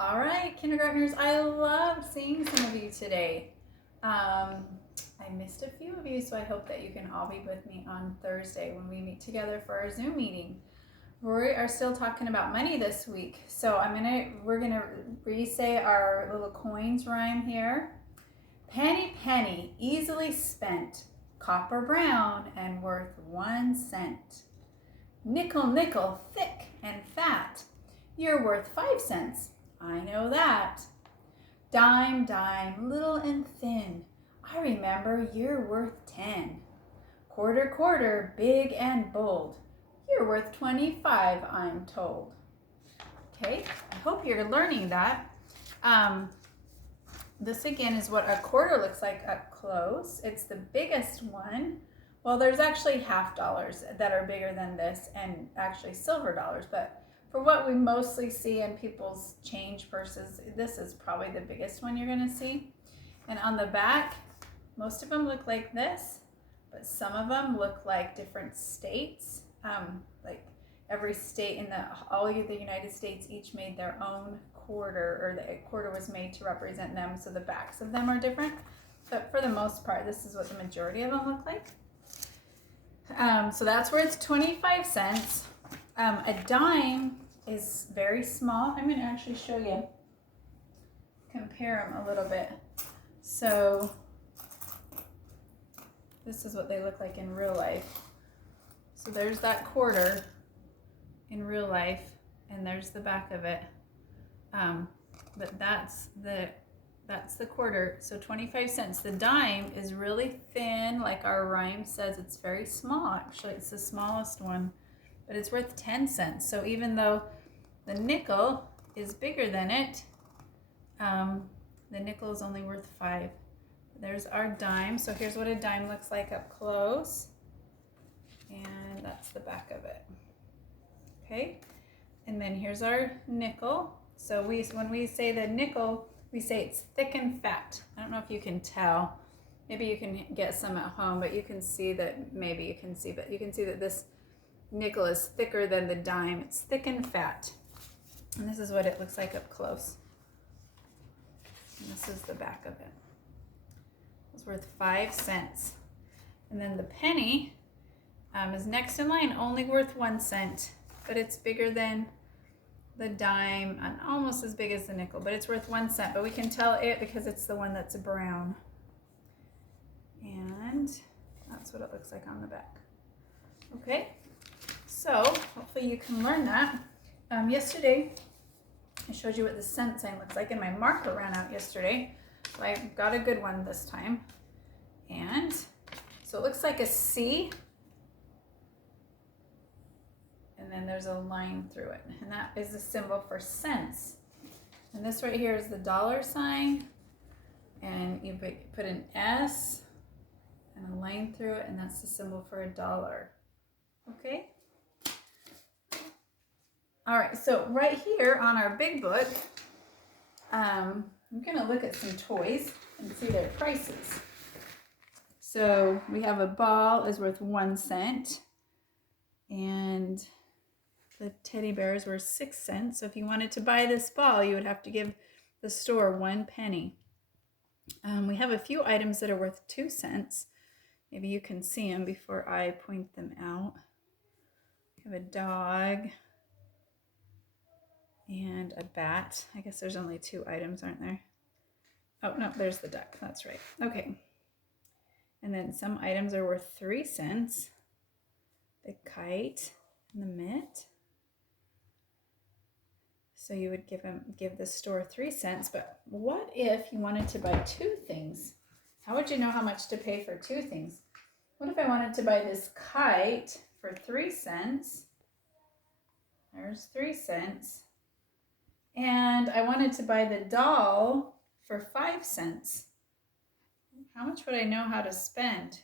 All right, kindergartners, I loved seeing some of you today. I missed a few of you, so I hope that you can all be with me on Thursday when we meet together for our Zoom meeting. We are still talking about money this week, so we're gonna re-say our little coins rhyme here. Penny, penny, easily spent, copper brown and worth 1 cent. Nickel, nickel, thick and fat, you're worth 5 cents. I know that. Dime, dime, little and thin, I remember you're worth 10. Quarter, quarter, big and bold, you're worth 25, I'm told. Okay, I hope you're learning that. This again is what a quarter looks like up close. It's the biggest one. Well, there's actually half dollars that are bigger than this and actually silver dollars, but for what we mostly see in people's change purses, this is probably the biggest one you're gonna see. And on the back, most of them look like this, but some of them look like different states. Like every state in all of the United States each made their own quarter, or the quarter was made to represent them, so the backs of them are different. But for the most part, this is what the majority of them look like. So that's where it's 25 cents. A dime is very small. I'm going to actually show you, compare them a little bit. So this is what they look like in real life. So there's that quarter in real life, and there's the back of it. But that's the quarter, so 25 cents. The dime is really thin, like our rhyme says. It's very small, actually. It's the smallest one, but it's worth 10 cents. So even though the nickel is bigger than it, the nickel is only worth 5. There's our dime. So here's what a dime looks like up close, and that's the back of it. Okay, and then here's our nickel. So when we say the nickel, we say it's thick and fat. I don't know if you can tell. Maybe you can get some at home, but you can see that, maybe you can see, but you can see that this nickel is thicker than the dime. It's thick and fat. And this is what it looks like up close. And this is the back of it. It's worth 5 cents. And then the penny is next in line, only worth 1 cent, but it's bigger than the dime and almost as big as the nickel, but it's worth 1 cent. But we can tell it because it's the one that's brown. And that's what it looks like on the back. Okay, so hopefully you can learn that. Yesterday, I showed you what the cent sign looks like, and my marker ran out yesterday, so I got a good one this time. And so it looks like a C, and then there's a line through it, and that is the symbol for cents. And this right here is the dollar sign, and you put an S and a line through it, and that's the symbol for a dollar. Okay? All right, so right here on our big book, I'm gonna look at some toys and see their prices. So we have a ball is worth 1 cent, and the teddy bears were 6 cents. So if you wanted to buy this ball, you would have to give the store 1 penny. We have a few items that are worth 2 cents. Maybe you can see them before I point them out. We have a dog and a bat. I guess there's only 2 items, aren't there? Oh, no, there's the duck. That's right. Okay. And then some items are worth 3 cents. The kite and the mitt. So you would give the store 3 cents, but what if you wanted to buy 2 things? How would you know how much to pay for 2 things? What if I wanted to buy this kite for 3 cents? There's 3 cents. And I wanted to buy the doll for 5 cents. How much would I know how to spend?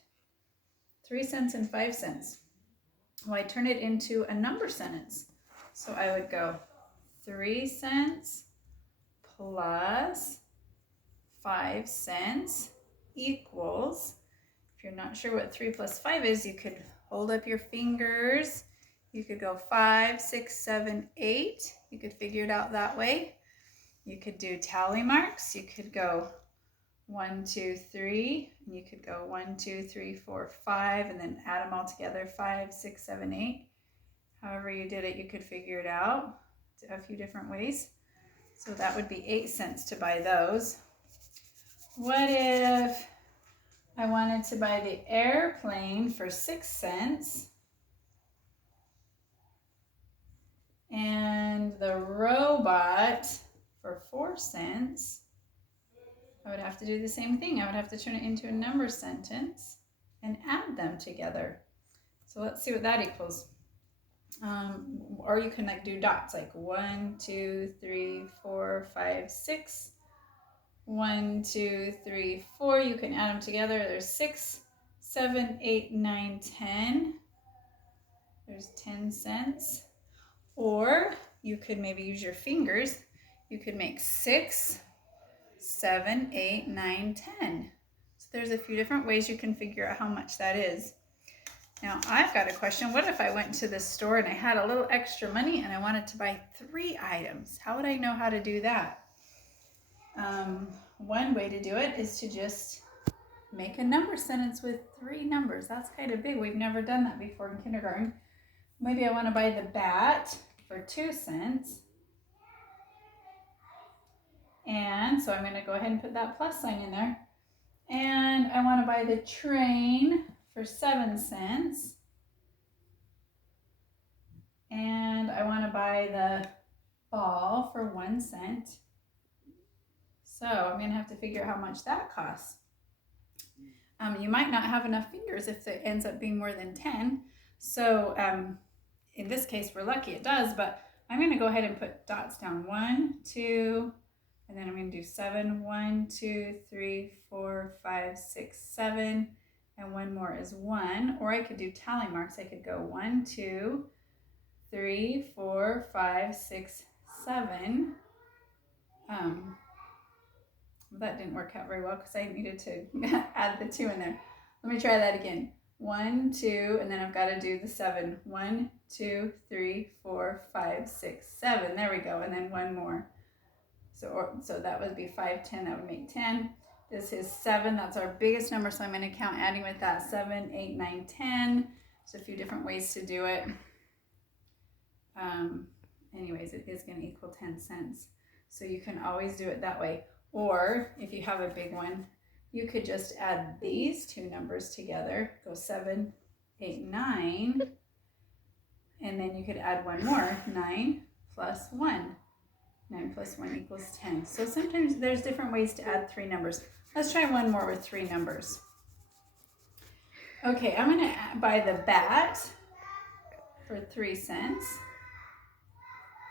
3 cents and 5 cents. Well, I turn it into a number sentence. So I would go 3 cents plus 5 cents equals, if you're not sure what 3 plus 5 is, you could hold up your fingers. You could go 5, 6, 7, 8. You could figure it out that way. You could do tally marks. You could go 1, 2, 3, and you could go 1, 2, 3, 4, 5, and then add them all together, 5, 6, 7, 8. However you did it, you could figure it out a few different ways. So that would be 8 cents to buy those. What if I wanted to buy the airplane for 6 cents and the robot for 4 cents? I would have to do the same thing. I would have to turn it into a number sentence and add them together. So let's see what that equals. Or you can like do dots, like 1, 2, 3, 4, 5, 6. 1, 2, 3, 4. You can add them together. There's 6, 7, 8, 9, 10. There's 10 cents. Or you could maybe use your fingers. You could make 6, 7, 8, 9, 10. So there's a few different ways you can figure out how much that is. Now I've got a question. What if I went to the store and I had a little extra money and I wanted to buy 3 items? How would I know how to do that? One way to do it is to just make a number sentence with 3 numbers. That's kind of big. We've never done that before in kindergarten. Maybe I want to buy the bat for 2 cents. And so I'm going to go ahead and put that plus sign in there. And I want to buy the train for 7 cents. And I want to buy the ball for 1 cent. So I'm going to have to figure out how much that costs. You might not have enough fingers if it ends up being more than 10. So in this case, we're lucky it does, but I'm going to go ahead and put dots down. 1, 2, and then I'm going to do 7. 1, 2, 3, 4, 5, 6, 7, and one more is 1. Or I could do tally marks. I could go 1, 2, 3, 4, 5, 6, 7. That didn't work out very well because I needed to add the 2 in there. Let me try that again. 1, 2, and then I've got to do the 7. 1, 2, 3, 4, 5, 6, 7. There we go. And then one more. So that would be 5, 10. That would make 10. This is 7. That's our biggest number, so I'm going to count adding with that. 7, 8, 9, 10. There's a few different ways to do it. Anyways, it is going to equal 10 cents. So you can always do it that way. Or if you have a big one, you could just add these 2 numbers together. Go 7, 8, 9. And then you could add one more. 9 plus 1. 9 plus 1 equals 10. So sometimes there's different ways to add 3 numbers. Let's try one more with 3 numbers. Okay, I'm going to buy the bat for 3 cents.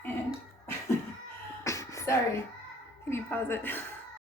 And sorry, can you pause it?